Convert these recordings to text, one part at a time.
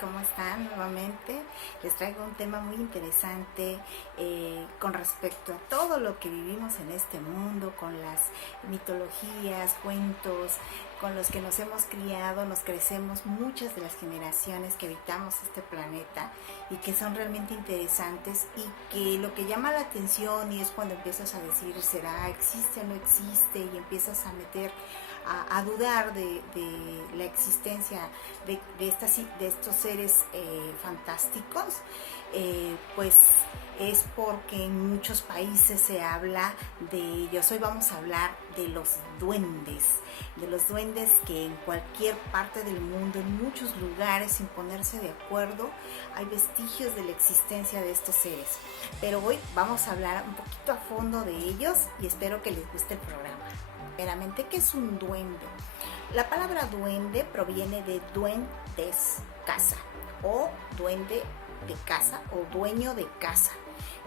¿cómo están? Nuevamente les traigo un tema muy interesante con respecto a todo lo que vivimos en este mundo, con las mitologías, cuentos, con los que nos hemos criado, nos crecemos muchas de las generaciones que habitamos este planeta y que son realmente interesantes y que lo que llama la atención y es cuando empiezas a decir, ¿será existe o no existe? Y empiezas a meter a dudar de la existencia de estos seres fantásticos, pues es porque en muchos países se habla de ellos. Hoy vamos a hablar de los duendes que en cualquier parte del mundo, en muchos lugares, sin ponerse de acuerdo, hay vestigios de la existencia de estos seres. Pero hoy vamos a hablar un poquito a fondo de ellos y espero que les guste el programa. Primeramente, ¿qué es un duende? La palabra duende proviene de duendes, casa, o duende de casa, o dueño de casa,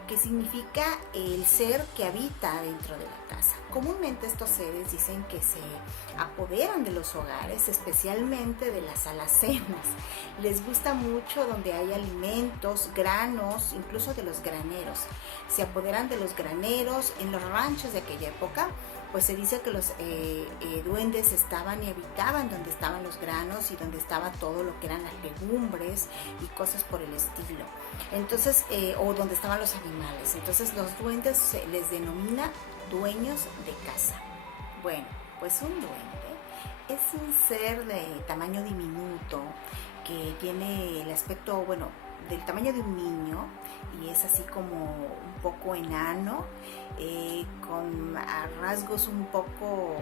que significa el ser que habita dentro de la casa. Comúnmente estos seres dicen que se apoderan de los hogares, especialmente de las alacenas. Les gusta mucho donde hay alimentos, granos, incluso de los graneros. Se apoderan de los graneros en los ranchos de aquella época. Pues se dice que los duendes estaban y habitaban donde estaban los granos y donde estaba todo lo que eran las legumbres y cosas por el estilo. Entonces, o donde estaban los animales. Entonces los duendes se les denomina dueños de casa. Bueno, pues un duende es un ser de tamaño diminuto que tiene el aspecto, bueno, del tamaño de un niño y es así como un poco enano, con rasgos un poco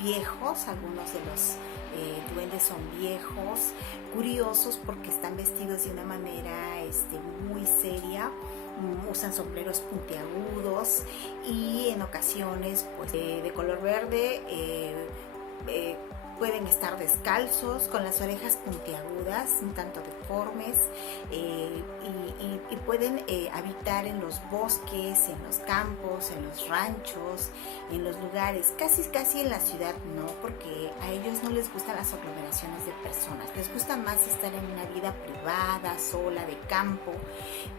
viejos. Algunos de los duendes son viejos, curiosos porque están vestidos de una manera muy seria. Usan sombreros puntiagudos y en ocasiones pues de color verde. Pueden estar descalzos, con las orejas puntiagudas, un tanto deformes, y pueden habitar en los bosques, en los campos, en los ranchos, en los lugares, casi en la ciudad no, porque a ellos no les gustan las aglomeraciones de personas, les gusta más estar en una vida privada, sola, de campo,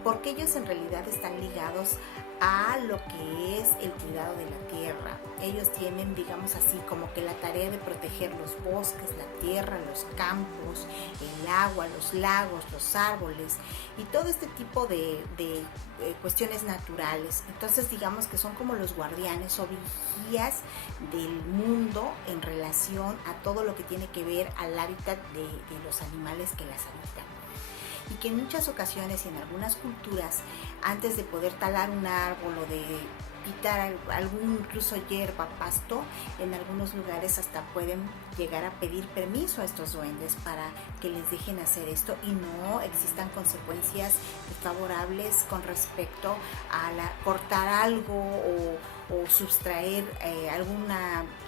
porque ellos en realidad están ligados a lo que es el cuidado de la tierra. Ellos tienen, digamos así, como que la tarea de proteger los bosques, la tierra, los campos, el agua, los lagos, los árboles y todo este tipo de cuestiones naturales. Entonces digamos que son como los guardianes o vigías del mundo en relación a todo lo que tiene que ver al hábitat de los animales que las habitan. Y que en muchas ocasiones y en algunas culturas, antes de poder talar un árbol o de quitar algún incluso hierba, pasto, en algunos lugares hasta pueden llegar a pedir permiso a estos duendes para que les dejen hacer esto y no existan consecuencias desfavorables con respecto a cortar algo o sustraer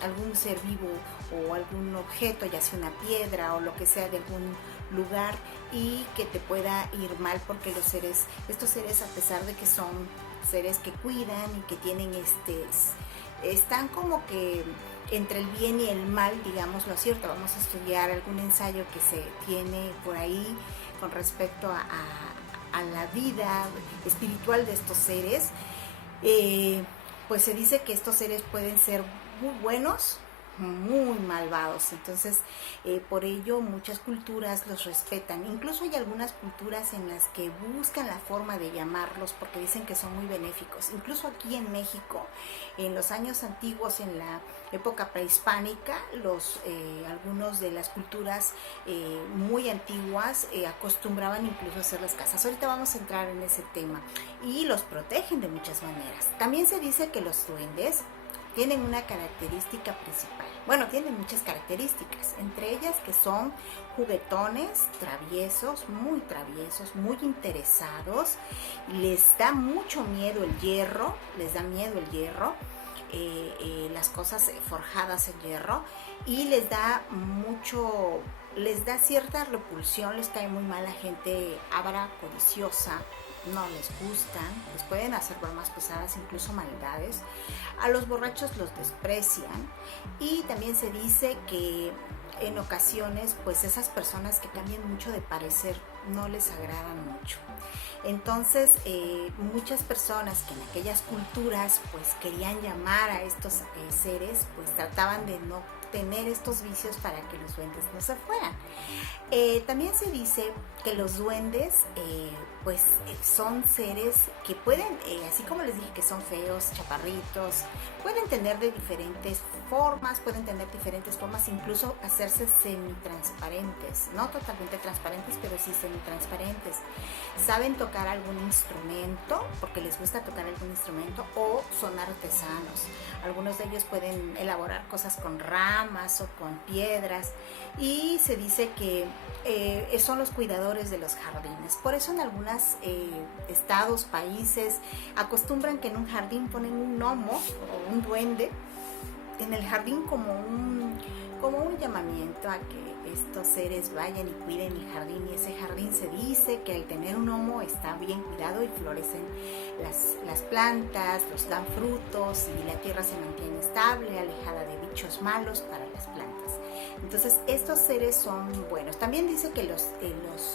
algún ser vivo o algún objeto, ya sea una piedra o lo que sea de algún lugar, y que te pueda ir mal porque estos seres, a pesar de que son seres que cuidan y que tienen están como que entre el bien y el mal, digamos lo cierto. Vamos a estudiar algún ensayo que se tiene por ahí con respecto a la vida espiritual de estos seres. Pues se dice que estos seres pueden ser muy buenos, muy malvados. Entonces por ello muchas culturas los respetan. Incluso hay algunas culturas en las que buscan la forma de llamarlos porque dicen que son muy benéficos. Incluso aquí en México, en los años antiguos, en la época prehispánica, algunos de las culturas muy antiguas acostumbraban incluso a hacer las casas. Ahorita vamos a entrar en ese tema. Y los protegen de muchas maneras. También se dice que los duendes tienen una característica principal. Bueno, tienen muchas características, entre ellas que son juguetones, traviesos, muy interesados. Les da mucho miedo el hierro, las cosas forjadas en hierro, y les da cierta repulsión, les cae muy mal a gente avara, codiciosa, no les gustan, les pueden hacer bromas pesadas, incluso maldades. A los borrachos los desprecian y también se dice que en ocasiones pues esas personas que cambian mucho de parecer no les agradan mucho. Entonces muchas personas que en aquellas culturas pues querían llamar a estos seres, pues trataban de no tener estos vicios para que los duendes no se fueran. También se dice que los duendes son seres que pueden, así como les dije que son feos, chaparritos, pueden tener diferentes formas, incluso hacerse semitransparentes, no totalmente transparentes, pero sí semitransparentes. Saben tocar algún instrumento, porque les gusta tocar algún instrumento, o son artesanos. Algunos de ellos pueden elaborar cosas con ramas o con piedras, y se dice que son los cuidadores de los jardines. Por eso en algunos estados, países, acostumbran que en un jardín ponen un gnomo o un duende en el jardín como un llamamiento a que estos seres vayan y cuiden el jardín, y ese jardín se dice que al tener un gnomo está bien cuidado y florecen las plantas, los dan frutos y la tierra se mantiene estable, alejada de bichos malos para las plantas. Entonces estos seres son buenos. También dice que los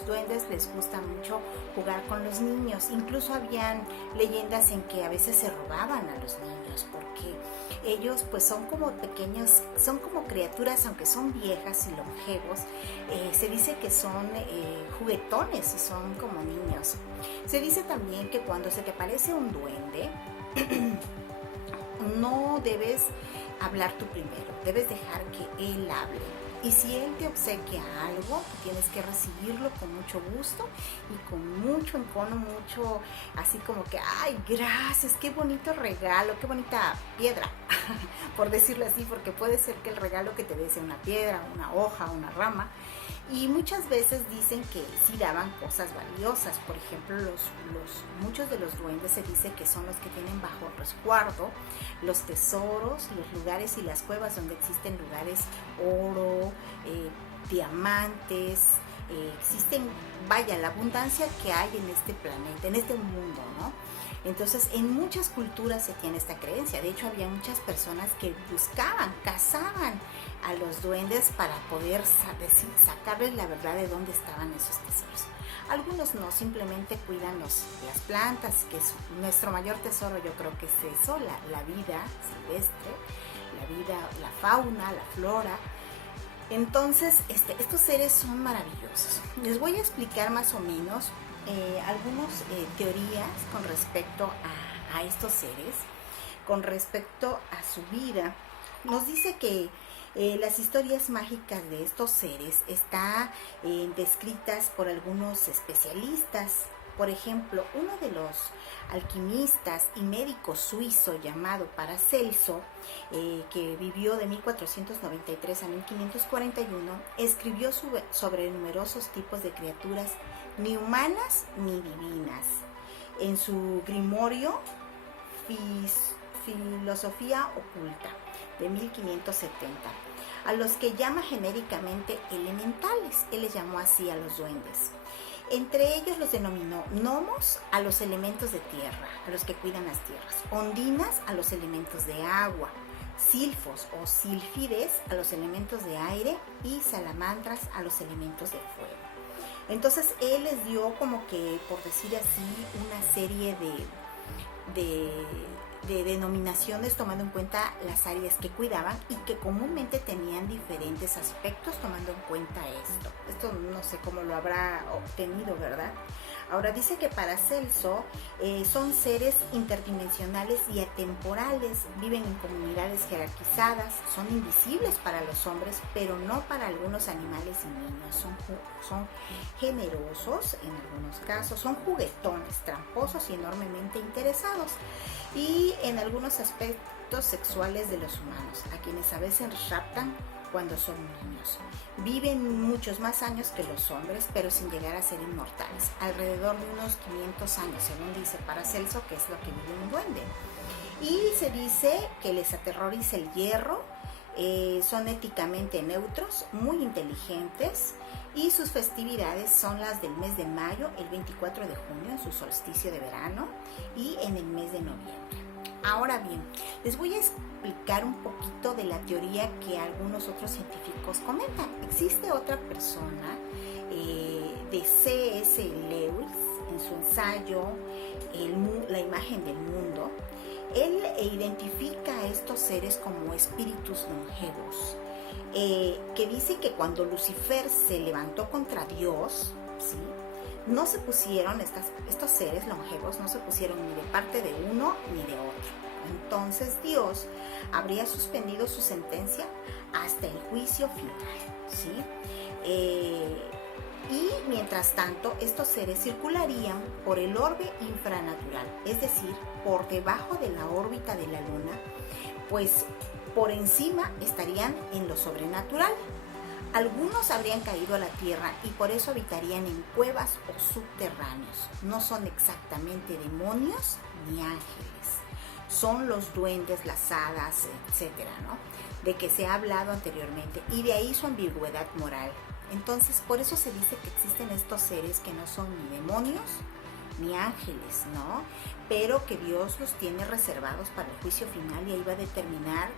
duendes les gusta mucho jugar con los niños. Incluso habían leyendas en que a veces se robaban a los niños, porque ellos pues son como pequeños, son como criaturas, aunque son viejas y longevos, se dice que son juguetones y son como niños. Se dice también que cuando se te aparece un duende, no debes hablar tú primero, debes dejar que él hable. Y si él te obsequia algo, tienes que recibirlo con mucho gusto y con mucho encono, mucho así como que, ay, gracias, qué bonito regalo, qué bonita piedra, por decirlo así, porque puede ser que el regalo que te dé sea una piedra, una hoja, una rama. Y muchas veces dicen que sí daban cosas valiosas. Por ejemplo, muchos de los duendes se dice que son los que tienen bajo resguardo los tesoros, los lugares y las cuevas donde existen lugares, oro, diamantes, existen, vaya, la abundancia que hay en este planeta, en este mundo, ¿no? Entonces, en muchas culturas se tiene esta creencia. De hecho, había muchas personas que buscaban, cazaban a los duendes para poder sacarles la verdad de dónde estaban esos tesoros. Algunos no, simplemente cuidan las plantas, que es nuestro mayor tesoro. Yo creo que es eso, la vida silvestre, la vida, la fauna, la flora. Entonces, estos seres son maravillosos. Les voy a explicar más o menos algunas teorías con respecto a estos seres, con respecto a su vida. Nos dice que las historias mágicas de estos seres están descritas por algunos especialistas. Por ejemplo, uno de los alquimistas y médico suizo llamado Paracelso, que vivió de 1493 a 1541, escribió sobre numerosos tipos de criaturas ni humanas ni divinas. En su grimorio Filosofía Oculta de 1570, a los que llama genéricamente elementales. Él les llamó así a los duendes. Entre ellos los denominó gnomos a los elementos de tierra, a los que cuidan las tierras, ondinas a los elementos de agua, silfos o sílfides a los elementos de aire y salamandras a los elementos de fuego. Entonces él les dio como que, por decir así, una serie de denominaciones tomando en cuenta las áreas que cuidaban y que comúnmente tenían diferentes aspectos tomando en cuenta esto. Esto no sé cómo lo habrá obtenido, ¿verdad? Ahora dice que Paracelso son seres interdimensionales y atemporales, viven en comunidades jerarquizadas, son invisibles para los hombres, pero no para algunos animales y niños. Son generosos en algunos casos, son juguetones, tramposos y enormemente interesados, y en algunos aspectos sexuales de los humanos, a quienes a veces raptan cuando son niños. Viven muchos más años que los hombres, pero sin llegar a ser inmortales, alrededor de unos 500 años, según dice Paracelso, que es lo que vive un duende. Y se dice que les aterroriza el hierro, son éticamente neutros, muy inteligentes y sus festividades son las del mes de mayo, el 24 de junio en su solsticio de verano y en el mes de noviembre. Ahora bien, les voy a explicar un poquito de la teoría que algunos otros científicos comentan. Existe otra persona de C.S. Lewis en su ensayo La imagen del mundo. Él identifica a estos seres como espíritus longevos, que dice que cuando Lucifer se levantó contra Dios, ¿sí?, no se pusieron, estos seres longevos no se pusieron ni de parte de uno ni de otro. Entonces Dios habría suspendido su sentencia hasta el juicio final, ¿sí? Y mientras tanto, estos seres circularían por el orbe infranatural, es decir, por debajo de la órbita de la Luna, pues por encima estarían en lo sobrenatural. Algunos habrían caído a la tierra y por eso habitarían en cuevas o subterráneos. No son exactamente demonios ni ángeles. Son los duendes, las hadas, etcétera, ¿no?, de que se ha hablado anteriormente, y de ahí su ambigüedad moral. Entonces, por eso se dice que existen estos seres que no son ni demonios ni ángeles, ¿no?, pero que Dios los tiene reservados para el juicio final y ahí va a determinar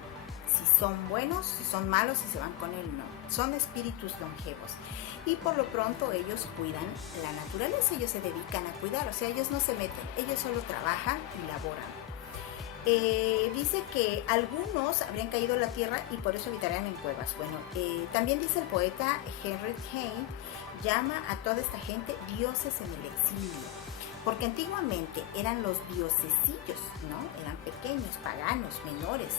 si son buenos, si son malos, si se van con él, no. Son espíritus longevos y por lo pronto ellos cuidan la naturaleza, ellos se dedican a cuidar, o sea, ellos no se meten, ellos solo trabajan y laboran. Dice que algunos habrían caído a la tierra y por eso habitarían en cuevas. Bueno, también dice el poeta Henry Heine, llama a toda esta gente dioses en el exilio, porque antiguamente eran los diosecillos, ¿no? Eran pequeños, paganos, menores,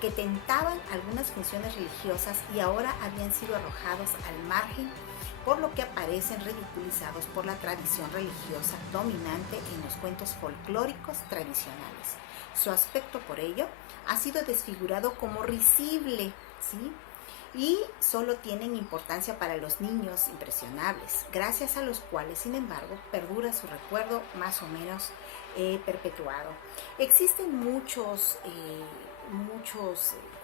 que tentaban algunas funciones religiosas y ahora habían sido arrojados al margen, por lo que aparecen ridiculizados por la tradición religiosa dominante en los cuentos folclóricos tradicionales. Su aspecto, por ello, ha sido desfigurado como risible, ¿sí?, y solo tienen importancia para los niños impresionables, gracias a los cuales, sin embargo, perdura su recuerdo más o menos perpetuado. Existen muchos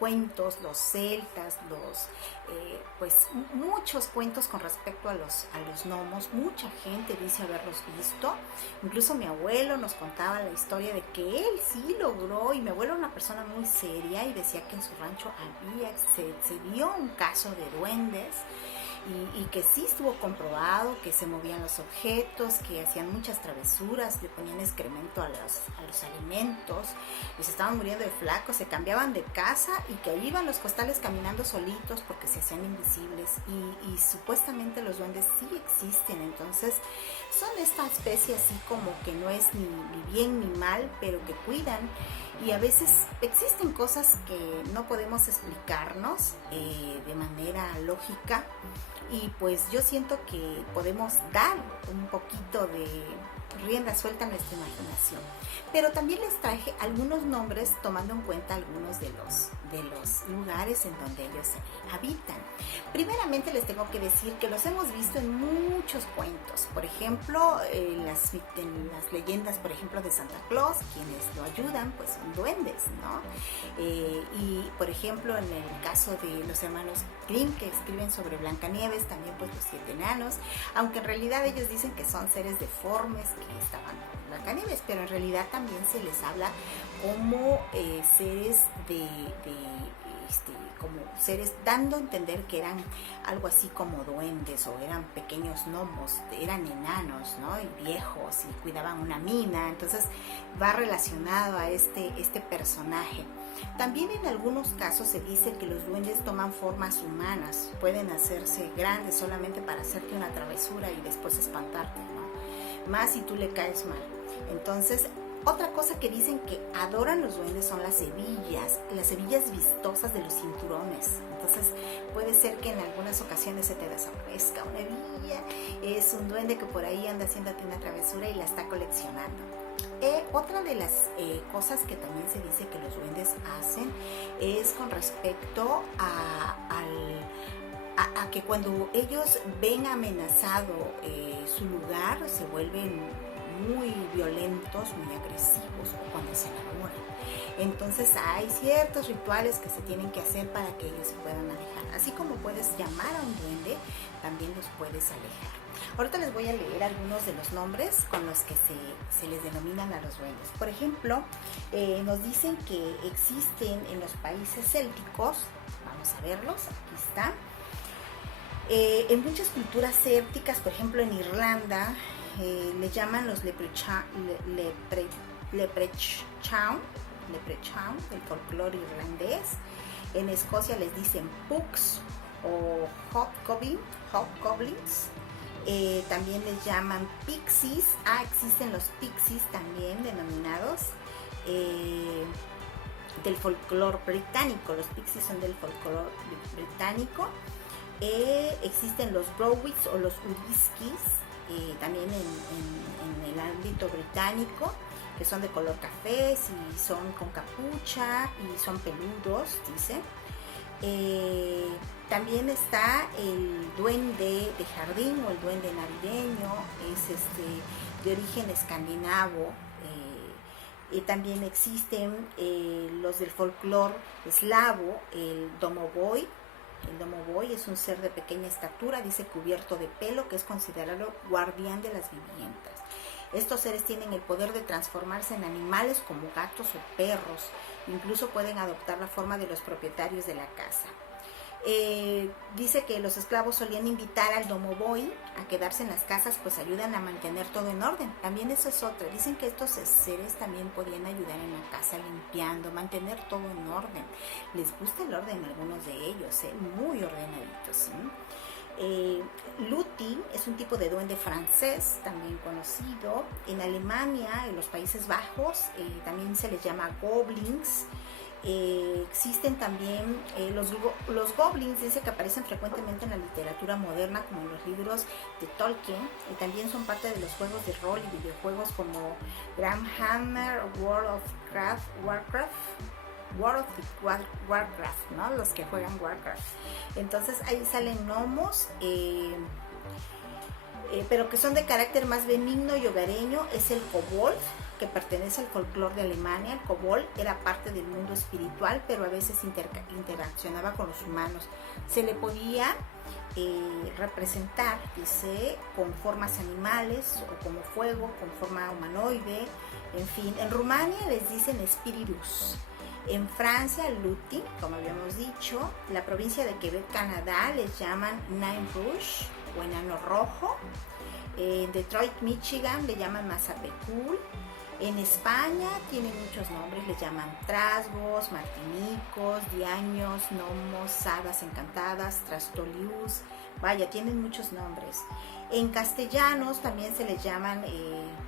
cuentos, los celtas, pues muchos cuentos con respecto a los gnomos. Mucha gente dice haberlos visto, incluso mi abuelo nos contaba la historia de que él sí logró, y mi abuelo era una persona muy seria y decía que en su rancho se vio un caso de duendes y que sí estuvo comprobado que se movían los objetos, que hacían muchas travesuras, le ponían excremento a los alimentos, les estaban muriendo de flacos, se cambiaban de casa y que ahí iban los costales caminando solitos porque se hacían invisibles y supuestamente los duendes sí existen. Entonces son esta especie así como que no es ni bien ni mal, pero que cuidan, y a veces existen cosas que no podemos explicarnos de manera lógica, y pues yo siento que podemos dar un poquito de rienda suelta a nuestra imaginación. Pero también les traje algunos nombres tomando en cuenta algunos de los lugares en donde ellos habitan. Primeramente les tengo que decir que los hemos visto en muchos cuentos. Por ejemplo, en las leyendas, por ejemplo, de Santa Claus, quienes lo ayudan pues son duendes, ¿no? Y por ejemplo, en el caso de los hermanos Grimm, que escriben sobre Blancanieves, también pues los 7 enanos, aunque en realidad ellos dicen que son seres deformes que estaban con Blancanieves, pero en realidad también se les habla como seres como seres dando a entender que eran algo así como duendes, o eran pequeños gnomos, eran enanos, ¿no?, y viejos, y cuidaban una mina. Entonces va relacionado a este personaje. También en algunos casos se dice que los duendes toman formas humanas, pueden hacerse grandes solamente para hacerte una travesura y después espantarte, ¿no?, más si tú le caes mal. Entonces, otra cosa que dicen que adoran los duendes son las hebillas vistosas de los cinturones. Entonces puede ser que en algunas ocasiones se te desaparezca una hebilla, es un duende que por ahí anda haciéndote una travesura y la está coleccionando. Otra de las cosas que también se dice que los duendes hacen es con respecto a que cuando ellos ven amenazado su lugar, se vuelven muy violentos, muy agresivos o cuando se enamoran. Entonces hay ciertos rituales que se tienen que hacer para que ellos se puedan alejar. Así como puedes llamar a un duende, también los puedes alejar. Ahorita les voy a leer algunos de los nombres con los que se les denominan a los duendes. Por ejemplo, nos dicen que existen en los países célticos, vamos a verlos, aquí está. En muchas culturas célticas, por ejemplo en Irlanda, le llaman los leprechaun, del folclore irlandés. En Escocia les dicen pugs o hobgoblins. También les llaman pixies. Existen los pixies también denominados del folclore británico. Los pixies son del folclore británico. Existen los browits o los uliskis, también en el ámbito británico, que son de color café, y son con capucha y son peludos, dicen. También está el duende de jardín o el duende navideño, es de origen escandinavo. También existen los del folclore eslavo, el domovoy. El domovoy es un ser de pequeña estatura, dice cubierto de pelo, que es considerado guardián de las viviendas. Estos seres tienen el poder de transformarse en animales como gatos o perros. Incluso pueden adoptar la forma de los propietarios de la casa. Dice que los esclavos solían invitar al domovoy a quedarse en las casas, pues ayudan a mantener todo en orden. También eso es otra. Dicen que estos seres también podían ayudar en la casa limpiando, mantener todo en orden. Les gusta el orden a algunos de ellos, muy ordenaditos, ¿sí? Luti es un tipo de duende francés, también conocido. En Alemania, en los Países Bajos, también se les llama goblins. Existen también los goblins, dice que aparecen frecuentemente en la literatura moderna, como en los libros de Tolkien, y también son parte de los juegos de rol y videojuegos como Grimhammer, World of Warcraft, ¿no? Los que juegan Warcraft. Entonces ahí salen gnomos, pero que son de carácter más benigno y hogareño. Es el kobold, que pertenece al folclore de Alemania. El kobold era parte del mundo espiritual, pero a veces interaccionaba con los humanos. Se le podía representar, dice, con formas animales o como fuego, con forma humanoide, en fin. En Rumania les dicen spiritus. En Francia, Luti, como habíamos dicho. La provincia de Quebec, Canadá, les llaman Nain Rouge o enano rojo. En Detroit, Michigan, le llaman Mazapecul. En España tienen muchos nombres, les llaman trasgos, martinicos, diaños, gnomos, hadas encantadas, trastolius, vaya, tienen muchos nombres. En castellanos también se les llaman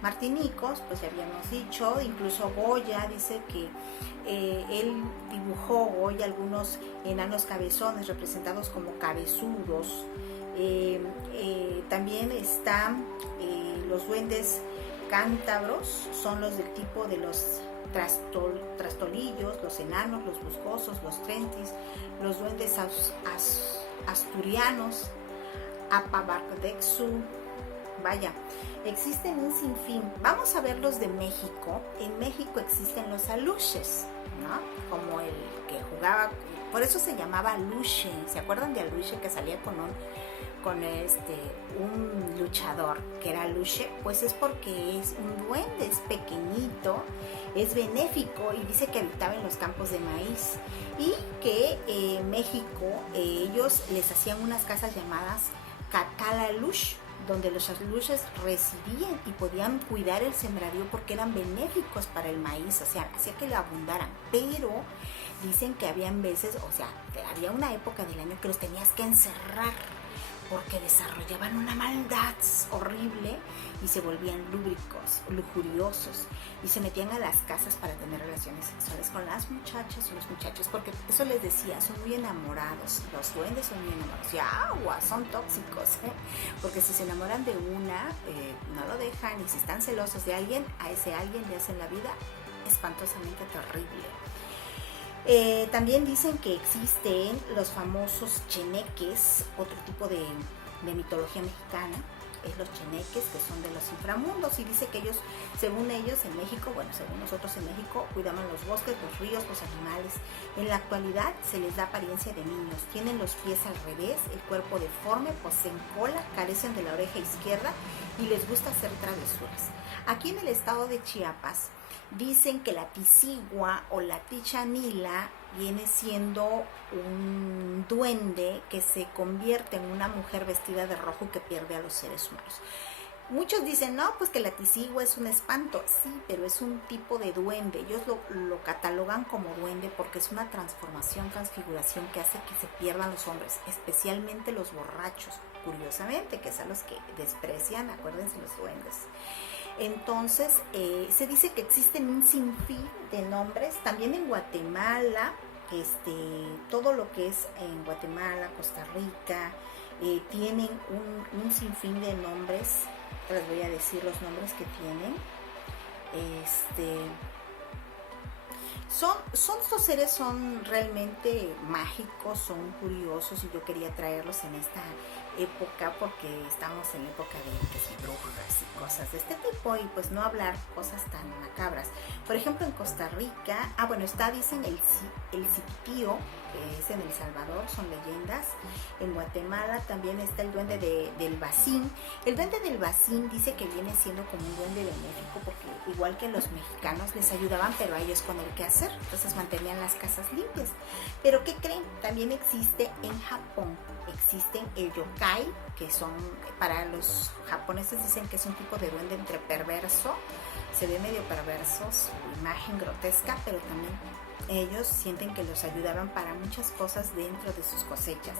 martinicos, pues ya habíamos dicho. Incluso Goya dice que él dibujó, Goya, algunos enanos cabezones representados como cabezudos. También están los duendes cántabros, son los del tipo de los trastolillos, los enanos, los buscosos, los trentis, los duendes asturianos, Apabardexu. Vaya, existen un sinfín. Vamos a ver los de México. En México existen los aluches, ¿no? Como el que jugaba, por eso se llamaba aluche. ¿Se acuerdan de aluche, que salía con un luchador que era aluche? Pues es porque es un duende, es pequeñito, es benéfico y dice que habitaba en los campos de maíz, y que en México ellos les hacían unas casas llamadas catalalush, donde los aluches residían y podían cuidar el sembradío porque eran benéficos para el maíz, o sea, hacía que le abundaran. Pero dicen que habían veces, o sea, había una época del año que los tenías que encerrar porque desarrollaban una maldad horrible y se volvían lujuriosos, y se metían a las casas para tener relaciones sexuales con las muchachas o los muchachos, porque eso les decía, son muy enamorados, los duendes son muy enamorados, y agua, son tóxicos, porque si se enamoran de una, no lo dejan, y si están celosos de alguien, a ese alguien le hacen la vida espantosamente terrible. También dicen que existen los famosos cheneques, otro tipo de mitología mexicana. es los cheneques, que son de los inframundos, y dice que ellos, según ellos en México, bueno, según nosotros en México, cuidaban los bosques, los ríos, los animales. En la actualidad se les da apariencia de niños, tienen los pies al revés, el cuerpo deforme, poseen cola, carecen de la oreja izquierda y les gusta hacer travesuras. Aquí en el estado de Chiapas dicen que la tisigua o la tichanila viene siendo un duende que se convierte en una mujer vestida de rojo que pierde a los seres humanos. Muchos dicen, no, pues que la tisigua es un espanto. Sí, pero es un tipo de duende. Ellos lo catalogan como duende porque es una transformación, transfiguración que hace que se pierdan los hombres, especialmente los borrachos, curiosamente, que es a los que desprecian, acuérdense, los duendes. Entonces, se dice que existen un sinfín de nombres, también en Guatemala, todo lo que es en Guatemala, Costa Rica, tienen un sinfín de nombres. Les voy a decir los nombres que tienen. Estos seres son realmente mágicos, son curiosos, y yo quería traerlos en esta época porque estamos en la época de que si brujas y cosas de este tipo, y pues no hablar cosas tan macabras. Por ejemplo, en Costa Rica, dicen el cipitío, que es en El Salvador, son leyendas. En Guatemala también está el duende del Bacín. El duende del Bacín dice que viene siendo como un duende benéfico porque igual que los mexicanos les ayudaban, pero a ellos con el quehacer, entonces mantenían las casas limpias. Pero ¿qué creen? También existe en Japón, existen el yokai, que son, para los japoneses dicen que es un tipo de duende entre perverso, se ve medio perverso, su imagen grotesca, pero también ellos sienten que los ayudaban para muchas cosas dentro de sus cosechas.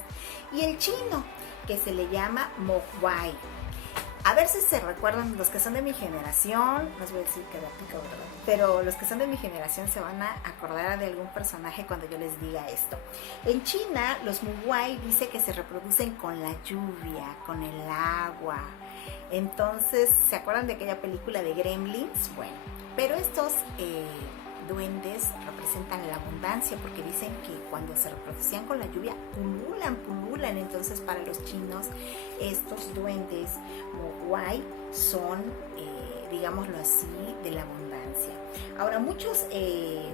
Y el chino, que se le llama Mogwai. A ver si se recuerdan, los que son de mi generación, no os voy a decir que aplica, ¿verdad? Pero los que son de mi generación se van a acordar de algún personaje cuando yo les diga esto. En China, los Mogwai dice que se reproducen con la lluvia, con el agua. Entonces, ¿se acuerdan de aquella película de Gremlins? Bueno, pero estos duendes representan la abundancia porque dicen que cuando se reproducían con la lluvia pululan. Entonces, para los chinos, estos duendes Mogwai son, digámoslo así, de la abundancia. Ahora, muchos de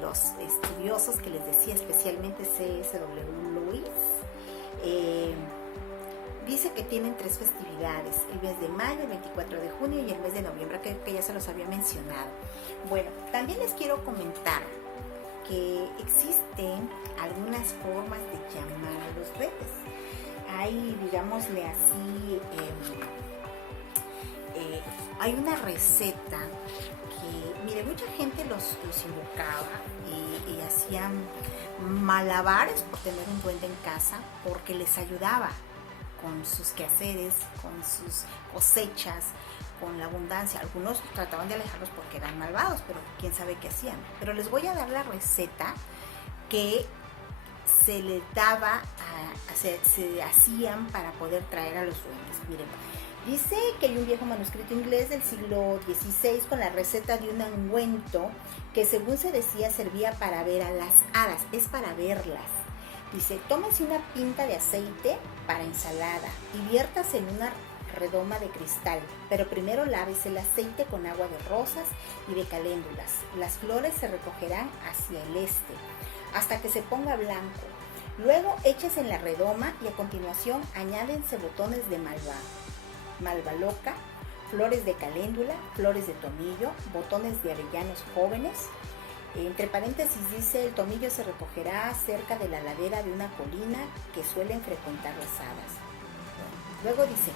los estudiosos que les decía, especialmente C.S.W. Lewis, dice que tienen 3 festividades: el mes de mayo, el 24 de junio y el mes de noviembre, que ya se los había mencionado. Bueno, también les quiero comentar que existen algunas formas de llamar a los duendes. Hay, digámosle así, hay una receta que, mire, mucha gente los invocaba y hacían malabares por tener un duende en casa porque les ayudaba con sus quehaceres, con sus cosechas, con la abundancia. Algunos trataban de alejarlos porque eran malvados, pero quién sabe qué hacían. Pero les voy a dar la receta que se les daba, se hacían para poder traer a los duendes. Miren, dice que hay un viejo manuscrito inglés del siglo XVI con la receta de un ungüento que, según se decía, servía para ver a las hadas, es para verlas. Dice, tómese una pinta de aceite para ensalada y viértase en una redoma de cristal, pero primero lávese el aceite con agua de rosas y de caléndulas. Las flores se recogerán hacia el este, hasta que se ponga blanco. Luego échese en la redoma y a continuación añádense botones de malva loca, flores de caléndula, flores de tomillo, botones de avellanos jóvenes. Entre paréntesis dice, el tomillo se recogerá cerca de la ladera de una colina que suelen frecuentar las hadas. Luego dice,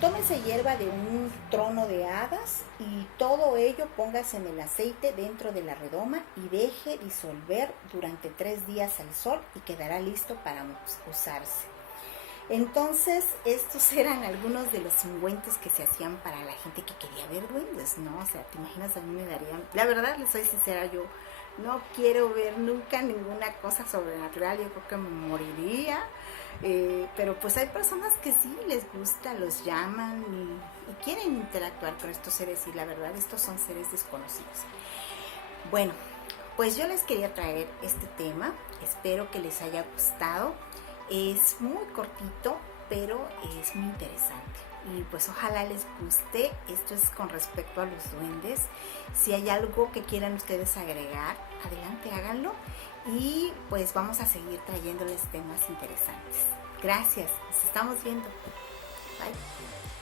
tómese hierba de un trono de hadas y todo ello póngase en el aceite dentro de la redoma y deje disolver durante 3 días al sol y quedará listo para usarse. Entonces, estos eran algunos de los ungüentos que se hacían para la gente que quería ver duendes, ¿no? O sea, ¿te imaginas? A mí me darían... La verdad, les soy sincera, yo no quiero ver nunca ninguna cosa sobrenatural, yo creo que me moriría. Pero pues hay personas que sí les gusta, los llaman y quieren interactuar con estos seres, y la verdad, estos son seres desconocidos. Bueno, pues yo les quería traer este tema, espero que les haya gustado. Es muy cortito, pero es muy interesante. Y pues ojalá les guste. Esto es con respecto a los duendes. Si hay algo que quieran ustedes agregar, adelante, háganlo. Y pues vamos a seguir trayéndoles temas interesantes. Gracias, nos estamos viendo. Bye.